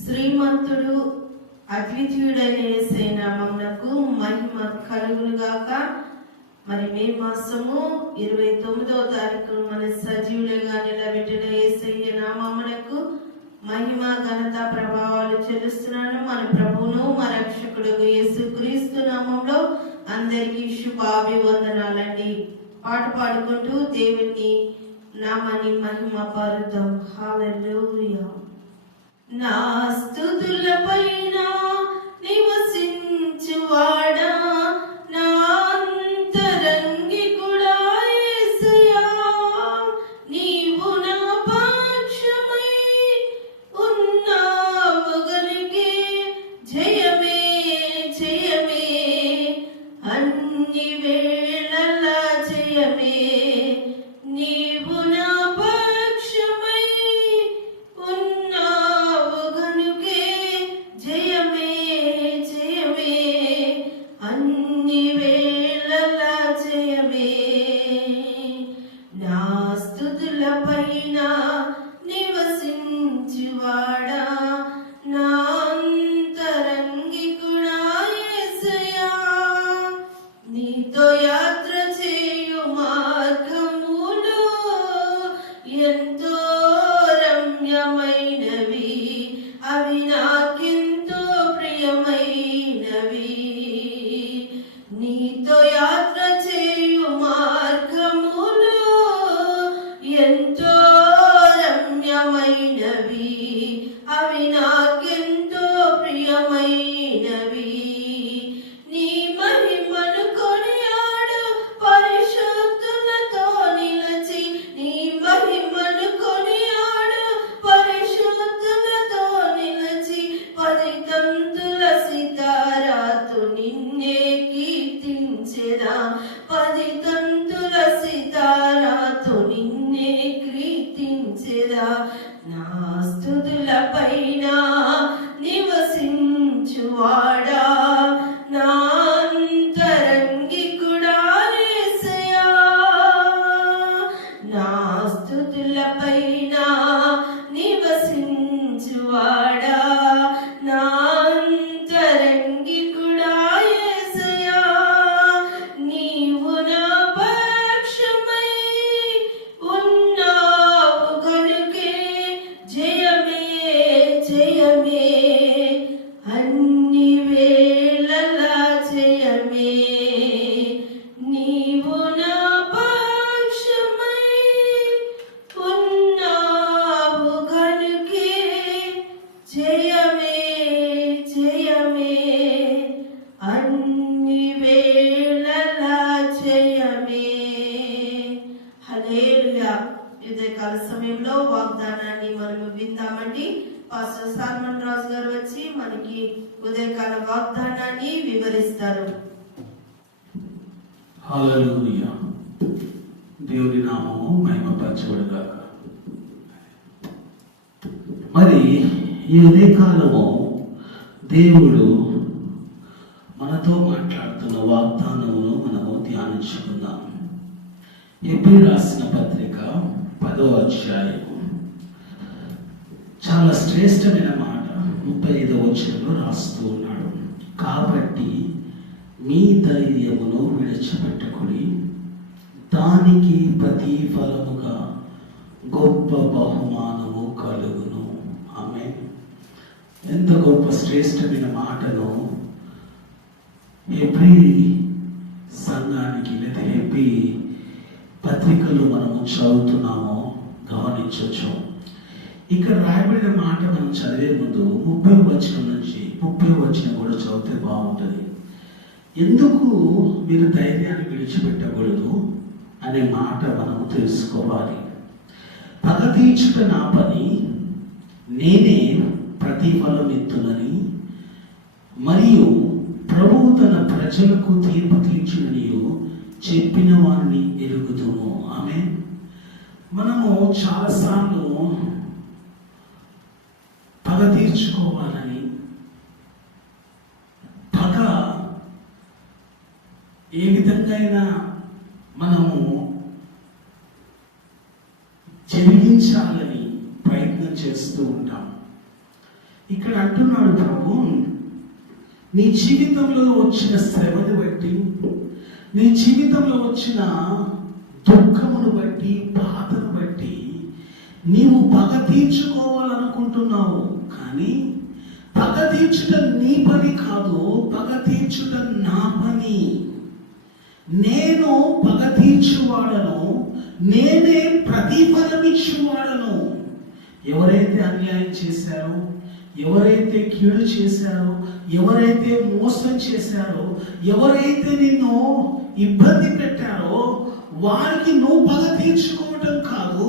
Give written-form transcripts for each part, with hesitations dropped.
శ్రీమంతుడు అద్వితీయుడైన యేసయ్య నామమునకు మహిమ కలుగునుగాక. మరి మే మాసము 29వ తారీఖు మన సజీవులుగా నిలబెట్టిన యేసయ్య నామమునకు మహిమ ఘనత ప్రభావాలు చెల్లిస్తున్నాను. మన ప్రభువును మన రక్షకుడు యేసుక్రీస్తు నామంలో అందరికీ శుభాభివందనాలండి. పాట పాడుకుంటూ దేవుని నామాన్ని మహిమ పరుద్దాం. హల్లెలూయా. నా స్తుతుల పైన నివసించువాడా, నా అంతరంగికుడా యేసయ్యా, నీవు నా పక్షమై ఉన్నావు గనుకే జయమే జయమే, అన్ని వేళలా జయమే. నీవు నా పక్షమై ఉన్నావు గనుకే జయమే జయమే, అన్ని వేళలా జయమే. నా స్తుతుల పైన నివసించువాడా, నా అంతరంగికుడా యేసయ్యా, నీతో యాత్ర చేయు మార్గములు ఎంతో రమ్యమైనవి, అవి నాకెంతో ప్రియమైనవి. నీతో యాత్ర చేయు మార్గములు ఎంతో రమ్యమైనవి, అవి నాకెంతో ప్రియమైనవి. నీ మహిమను కొనియాడు పరిశుద్ధులతో నిలచి, నీ మహిమను కొనియాడు పరిశుద్ధులతో నిలచి, పదితంతుల సితారాతో నిన్నే కీర్తించెదా, పదితంతుల సితారాతో నిన్నే కీర్తించెదా. నా స్తుతుల పైన నివసించువాడా, నా అంతరంగికుడా యేసయ్యా, నా స్తుతుల పైన నివసించువాడా, నా అంతరంగికుడా యేసయ్యా, నీవు నా పక్షమై ఉన్నావు గనుకే జయమే జయమే, అన్ని వేళలా జయమే. నీవు నా పక్షమై ఉన్నావు గనుకే జయమే జయమే, అన్ని వేళలా జయమే. హల్లెలూయా. ఉదయకాల సమయంలో వాగ్దానాన్ని మనము విందామండి. పాస్టర్ సల్మాన్ రాజు గారు వచ్చి మనకి ఉదయకాల వాగ్దానాన్ని వివరిస్తారు. హల్లెలూయా. దేవుని నామము మహిమపరచబడుగాక. మరి ఈ ఉదయకాలము దేవుడు మనతో మాట్లాడుతున్న వాగ్దానమును మనము ధ్యానించుకుందాం. హెబ్రీ రాసిన పత్రిక 10వ అధ్యాయం చాలా శ్రేష్టమైన మాట 35వ వచనంలో రాస్తూ ఉన్నాడు. కాబట్టి మీ ధైర్యమును విడిచిపెట్టకుడి, దానికి ప్రతిఫలముగా గొప్ప బహుమానము కలుగును. ఆమేన్. ఎంత గొప్ప శ్రేష్టమైన మాటను హెబ్రీ సంఘానికి లేదా హెబ్రీ పత్రికలో మనము చదువుతున్నామో గమనించవచ్చు. ఇక్కడ రాయబడిన మాట మనం చదివే ముందు 30వ వచనం నుంచి 30వ వచనం కూడా చదివితే బాగుంటుంది. ఎందుకు మీరు ధైర్యాన్ని విడిచిపెట్టకూడదు అనే మాట మనము తెలుసుకోవాలి. పగ తీర్చుట నా పని, నేనే ప్రతిఫలం ఎత్తునని, మరియు ప్రభువు తన ప్రజలకు తీర్పు తీర్చునని చెప్పిన వారిని ఎరుగుదుము. ఆమె మనము చాలాసార్లు పగ తీర్చుకోవాలని, పగ ఏ విధంగా అయినా మనము జరిగించాలని ప్రయత్నం చేస్తూ ఉంటాం. ఇక్కడ అంటున్నాడు ప్రభు, నీ జీవితంలో వచ్చిన శ్రమను బట్టి, నీ జీవితంలో వచ్చిన దుఃఖమును బట్టి, బాధను బట్టి నీవు పగ తీర్చుకోవాలనుకుంటున్నావు. కానీ పగ తీర్చుట నీ పని కాదు, పగ తీర్చుట నా పని. నేను పగ తీర్చువాడను, నేనే ప్రతిఫలం ఇచ్చువాడను. ఎవరైతే అన్యాయం చేశారో, ఎవరైతే కీడు చేశారో, ఎవరైతే మోసం చేశారో, ఎవరైతే నిన్ను ఇబ్బంది పెట్టారో వారికి నువ్వు పగ తీర్చుకోవటం కాదు,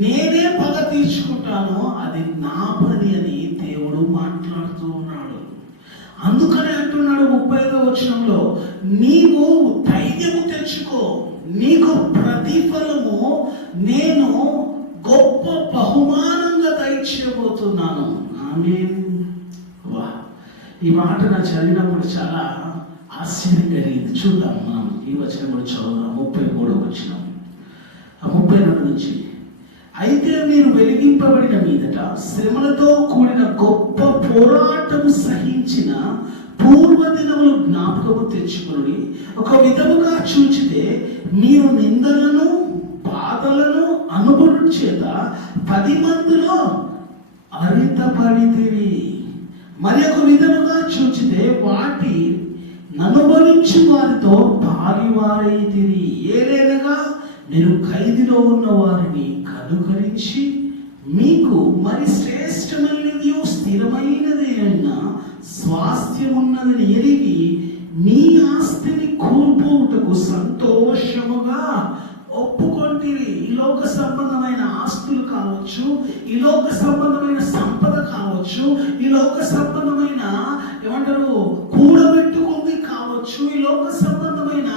నేనే పగ తీర్చుకుంటాను, అది నా పని అని దేవుడు మాట్లాడుతూ ఉన్నాడు. అందుకనే అంటున్నాడు 35వ వచనంలో, నీవు ధైర్యము తెచ్చుకో, నీకు ప్రతిఫలము నేను గొప్ప బహుమానంగా దయచేయబోతున్నాను. ఆమేన్. వా, ఈ మాట నా చదివినప్పుడు చాలా ఆశ్చర్యం కలిగింది. చూద్దాం, మనం ఈ వచనం కూడా చదువుదాం. 33వ వచనం, 32 నుంచి. అయితే మీరు వెలిగింపబడిన మీదట శ్రమలతో కూడిన గొప్ప పోరాటం సహించిన పూర్వదినములు జ్ఞాపకము తెచ్చుకొని ఒక విధముగా చూచితే మీరు నిందలను బాధలను అనుభవం చేత 10 మందిలో అరితపడితిరి. మరి ఒక విధముగా చూచితే వాటి అనుభవించు వారితో పాలివారైతిరి. ఏలైనగా మీరు ఖైదులో ఉన్న వారిని కనుకరించి మీకు మరి శ్రేష్టమైనది స్థిరమైనది అయిన స్వాస్థ్యం ఉన్నదని ఎరిగి మీ ఆస్తిని కోల్పోవుటకు సంతోషముగా ఒప్పుకొంటిరి. ఈ లోక సంబంధమైన ఆస్తులు కావచ్చు, ఈ లోక సంబంధమైన సంపద కావచ్చు, ఈ లోక సంబంధమైన ఏమంటారు కూడబెట్టుకుంది కావచ్చు, ఈ లోక సంబంధమైన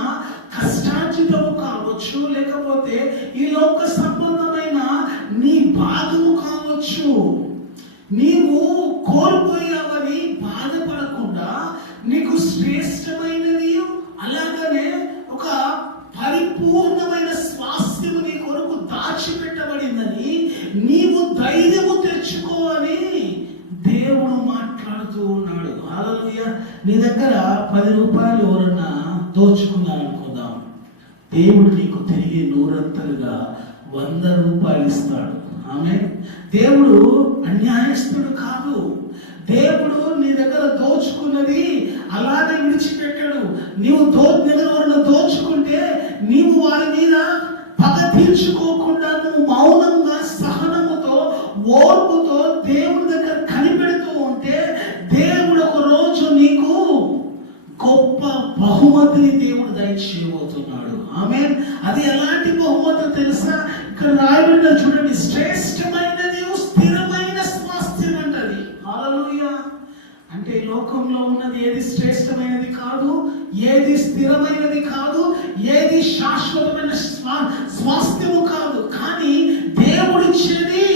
కష్టార్జితము కావచ్చు, లేకపోతే ఈ లోక సంబంధమైన నీ భాగము కావచ్చు. నీవు కోల్పోయావని బాధపడకుండా నీకు శ్రేష్టమైనది అలాగనే ఒక పరిపూర్ణమైన స్వాస్థ్యము నీ కొరకు దాచిపెట్టబడిందని నీవు ధైర్యము తెచ్చుకోవాలి. దేవుడు మాట్లాడుతూ ఉన్నాడు. హల్లెలూయా. నీ దగ్గర 10 రూపాయలు ఎవరన్నా దోచుకున్నారనుకుందాం, దేవుడు నీకు తిరిగి 100 100 రూపాయలు ఇస్తాడు. ఆమె దేవుడు అన్యాయస్తుడు కాదు. దేవుడు నీ దగ్గర దోచుకున్నది అలానే విడిచిపెట్టాడు. నీవు ఎవరైనా దోచుకుంటే నీవు వారి మీద పగ తీర్చుకోకుండా నువ్వు మౌనంగా సహనముతో ఓర్పుతో దేవుడి దగ్గర కనిపెడుతూ ఉంటే దేవుడు ఒక రోజు నీకు గొప్ప బహుమతిని దేవుడు దయచేయబోతున్నాడు. ఆమేన్. అది ఎలాంటి బహుమతి తెలుసా? ఇక్కడ రాయబడిన చూడండి, శ్రేష్టమైనది స్థిరమైన స్వాస్థ్యం అంటది. హల్లెలూయా. అంటే ఈ లోకంలో ఉన్నది ఏది శ్రేష్టమైనది కాదు, ఏది స్థిరమైనది కాదు, ఏది శాశ్వతమైన స్వాస్థ్యము కాదు. కానీ దేవుడు ఇచ్చేది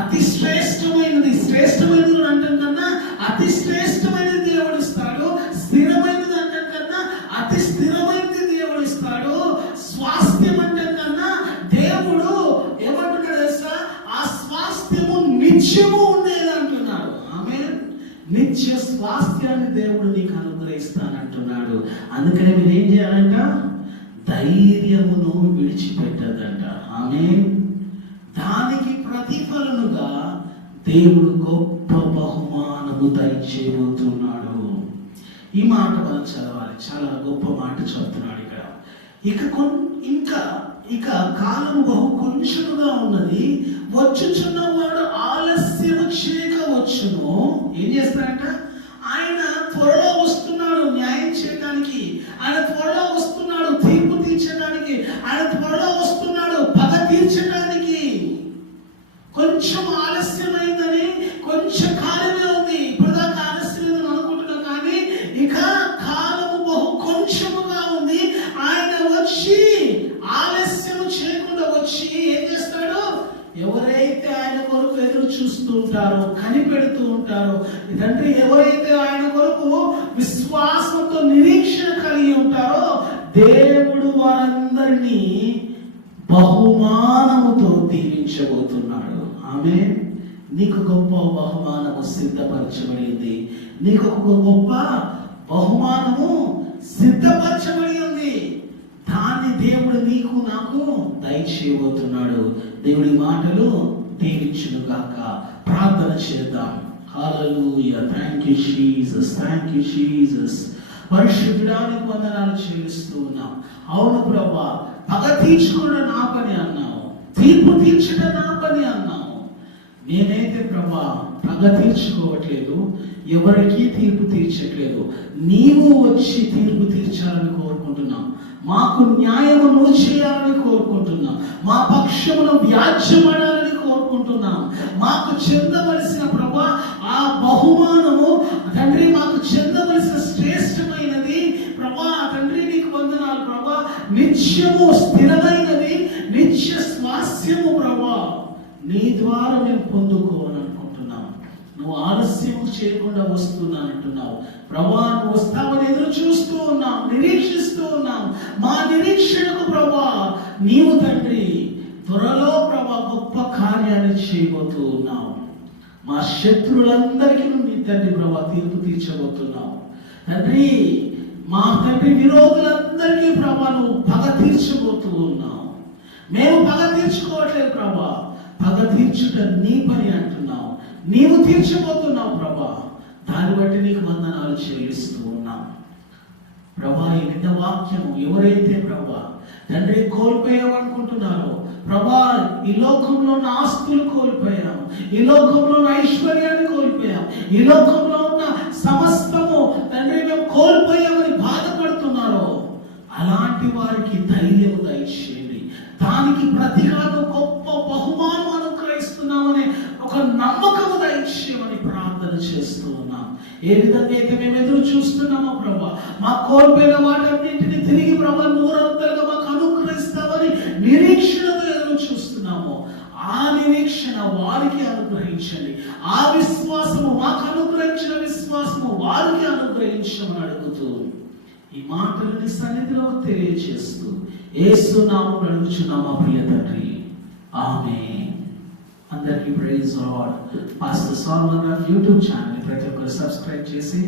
అతి శ్రేష్టమైనది. శ్రేష్టమైనది అంటే కన్నా అతి శ్రేష్టమైనది దేవుడు ఇస్తాడు. స్థిరమైనది అంటే కన్నా అతి స్థిరమైనది దేవుడు ఇస్తాడు. స్వాస్థ్యం అంటే కన్నా దేవుడు ఏమంటున్నాడు తెలుసా? ఆ స్వాస్థ్యము నిత్యము ఉండేది అంటున్నాడు. ఆమేన్. నిత్య స్వాస్థ్యాన్ని దేవుడు నీకు అనుగ్రహిస్తానంటున్నాడు. అందుకని మీరు ఏం చేయాలంట? ధైర్యమును విడిచిపెట్టదంట. ఆమేన్. దానికి ప్రతిఫలముగా దేవుడు గొప్ప బహుమానము దయచేయబోతున్నాడు. ఈ మాట మనం చదవాలి. చాలా గొప్ప మాట చెప్తున్నాడు ఇక్కడ. ఇక కాలం బహు కొంచెముగా ఉన్నది, వచ్చుచున్నవాడు ఆలస్యము చేయక వచ్చును. ఏం చేస్తాడంట? ఆయన త్వరలో వస్తున్నాడు న్యాయం చేయడానికి, ఆయన త్వరలో వస్తున్నాడు తీర్పు తీర్చడానికి, ఆయన త్వరలో వస్తున్నాడు పగ తీర్చడానికి. కొంచెం ఆలస్యమైందని, కొంచెం కాలమే ఉంది, ఇప్పటిదాకా ఆలస్యమైందని అనుకుంటున్నాం, కానీ ఇక కాలము బహు కొంచెముగా ఉంది. ఆయన వచ్చి ఆలస్యము చేయకుండా వచ్చి ఏం చేస్తాడు? ఎవరైతే ఆయన కొరకు ఎదురు చూస్తూ ఉంటారో, కనిపెడుతూ ఉంటారో, తండ్రి ఎవరైతే ఆయన కొరకు విశ్వాసంతో నిరీక్షణ కలిగి ఉంటారో దేవుడు వారందరినీ బహుమానముతో దీవించబోతున్నాడు. ఆమేన్. నీకు గొప్ప బహుమానము సిద్ధపరచబడింది. నీకు ఒక గొప్ప బహుమానము సిద్ధపరచబడి ఉంది. దాన్ని దేవుడు నీకు నాకు దయచేయబోతున్నాడు. దేవుడి మాటలు దీవించును గాక. ప్రార్థన చేద్దాం. Hallelujah. Thank you Jesus, thank you Jesus. పరిశుద్ధుడానికి వందనాలు చెల్లిస్తూ ఉన్నాం. అవును ప్రభా, పగ తీర్చుకోవడం నా పని అన్నావు, తీర్పు తీర్చడం నా పని అన్నావు. నేనైతే ప్రభా పగ తీర్చుకోవట్లేదు, ఎవరికి తీర్పు తీర్చట్లేదు. నీవు వచ్చి తీర్పు తీర్చాలని కోరుకుంటున్నాం. మాకు న్యాయము నువ్వు చేయాలని కోరుకుంటున్నాం. మా పక్షమును వ్యాజ్యపడాలని కోరుకుంటున్నాం. మాకు చెందవలసిన ప్రభా ఆ బహుమానము తండ్రి, మాకు చెందవలసిన శ్రేష్టమైనది ప్రభా తండ్రి, నీకు వందనాలు ప్రభా. నిత్యము స్థిరమైనది, నిత్య స్వాస్యము ప్రభా నీ ద్వారా మేము పొందుకోవాలనుకుంటున్నాం. నువ్వు ఆలస్యం చేయకుండా వస్తున్నానంటున్నావు ప్రభా. నువ్వు వస్తావని ఎదురు చూస్తూ ఉన్నాం, నిరీక్షిస్తూ ఉన్నాం. మా నిరీక్షణకు ప్రభా నీవు తండ్రి త్వరలో ప్రభా గొప్ప కార్యాన్ని చేయబోతూ ఉన్నావు. మా శత్రువులందరికీ నీ తండ్రి ప్రభా తీర్పు తీర్చబోతున్నావు తండ్రి. మా తండ్రి విరోధులందరికీ ప్రభా నువ్వు పగ తీర్చబోతూ ఉన్నావు. మేము పగ తీర్చుకోవట్లేదు ప్రభా, పగ తీర్చుట నీ పని అంటున్నావు. నీవు తీర్చబోతున్నావు ప్రభా. దాన్ని బట్టి నీకు వందనాలు చెల్లిస్తూ ఉన్నాం ప్రభా. ఈ నిన్న వాక్యము ఎవరైతే ప్రభా తండ్రి కోల్పోయామనుకుంటున్నారో ప్రభా, ఈ లోకంలో ఉన్న ఆస్తులు కోల్పోయాము, ఈ లోకంలో ఉన్న ఐశ్వర్యాన్ని కోల్పోయాం, ఈ లోకంలో ఉన్న సమస్తము తండ్రి మేము కోల్పోయామని బాధపడుతున్నారో అలాంటి వారికి ధైర్యం దయచేయండి. దానికి ప్రతిగా గొప్ప బహుమానం అనుగ్రహిస్తున్నామని ఒక నమ్మకము దయచేయమని ప్రార్థన చేస్తూ ఉన్నాం. ఏ విధంగా అయితే మేము ఎదురు చూస్తున్నామో ప్రభా, మా కోల్పోయిన వాటన్నింటినీ తిరిగి ప్రభా నూరంతలుగా మాకు అనుగ్రహిస్తామని నిరీక్షణతో ఎదురు చూస్తున్నామో ఆ నిరీక్షణ వారికి అనుగ్రహించండి. ఆ విశ్వాసము మాకు అనుగ్రహించిన విశ్వాసము వారికి అనుగ్రహించమని అడుగుతూ ఈ మాటలని సన్నిధిలో తెలియజేస్తూ యేసు నామములో అడుగుచున్నాము ప్రియ తండ్రి, ఆమేన్. అందరికీ ప్రైజ్ లార్డ్. పాస్టర్ సాల్మన్ గారి యూట్యూబ్ ఛానల్ ప్రతి ఒక్కరు సబ్స్క్రైబ్ చేసి,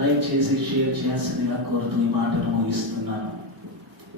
లైక్ చేసి, షేర్ చేయాల్సిందిగా కోరుతూ ఈ మాటను ముగిస్తున్నాను.